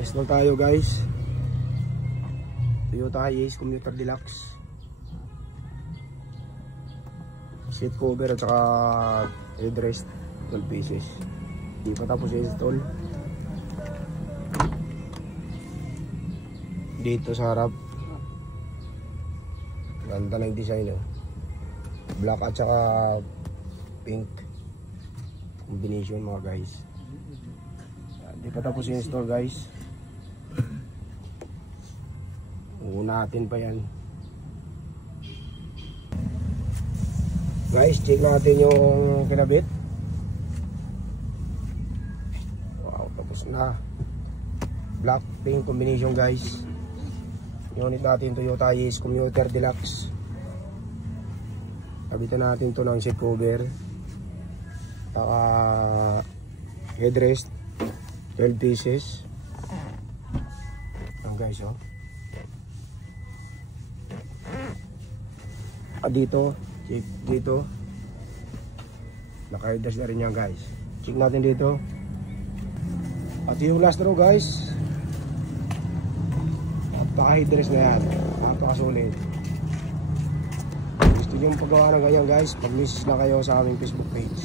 Install tayo guys. Toyota Hiace Commuter Deluxe. Seat cover at saka headrest 12 pieces. Di pa tapos i-install. Dito sa harap, ganda na yung design, oh. Black at saka pink combination mga guys. Di pa tapos i-install guys. Unatin pa yan guys. Check natin yung kinabit. Wow, tapos na. Black pink combination guys. Unit natin Toyota Hiace Commuter Deluxe. Kabitan natin to ng seat cover, saka headrest 12 pieces. Ayan guys, oh. At dito, check dito, naka-headrest na rin yan guys. Check natin dito. At yung last row guys, napaka-headrest na yan, napakasulit. Gusto nyo paggawa ng ganyan guys, mag-message na kayo sa aming Facebook page.